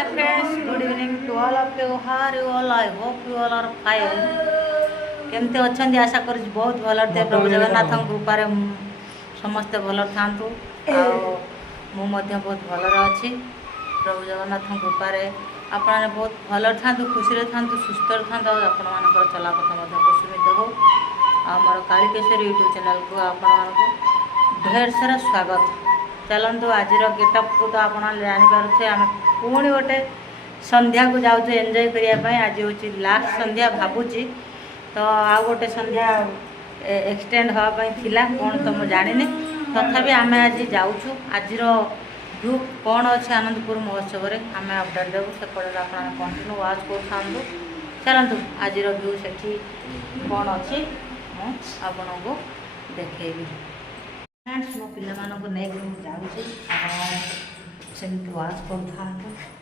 Hi friends, good evening to all of you. How are you all? I hope you all are fine. केमते अच्छे आशा कर बहुत भल थे प्रभु जगन्नाथ कृपार समस्ते भल था बहुत भल अच्छी प्रभु जगन्नाथ कृपार आपने बहुत भल था खुशी था सुस्थ था आपण मान चलापथ कुसुमित हो आमर कालिकेश्वरी यूट्यूब चैनल को आपण ढेर सारा स्वागत। चलतु आज गेटअप को तो आप जानीपे आम पुणी गोटे संध्या को जाऊँ एंजॉय करने आज हूँ लास्ट संध्या भावुची तो आउ गोटे संध्या एक्सटेंड हाँपाई थिला कौन तो मुझे जानी तथापि आम आज जाऊँ आज व्यू कौन अच्छे आनंदपुर महोत्सव में आम अपडेट देवु सेपटे आप कंटिन्यू वाच कर चलतु आज व्यू से कौन अच्छी आपन को देखी फ्रेंड्स मो पिला नहीं जाऊँगी वाच कर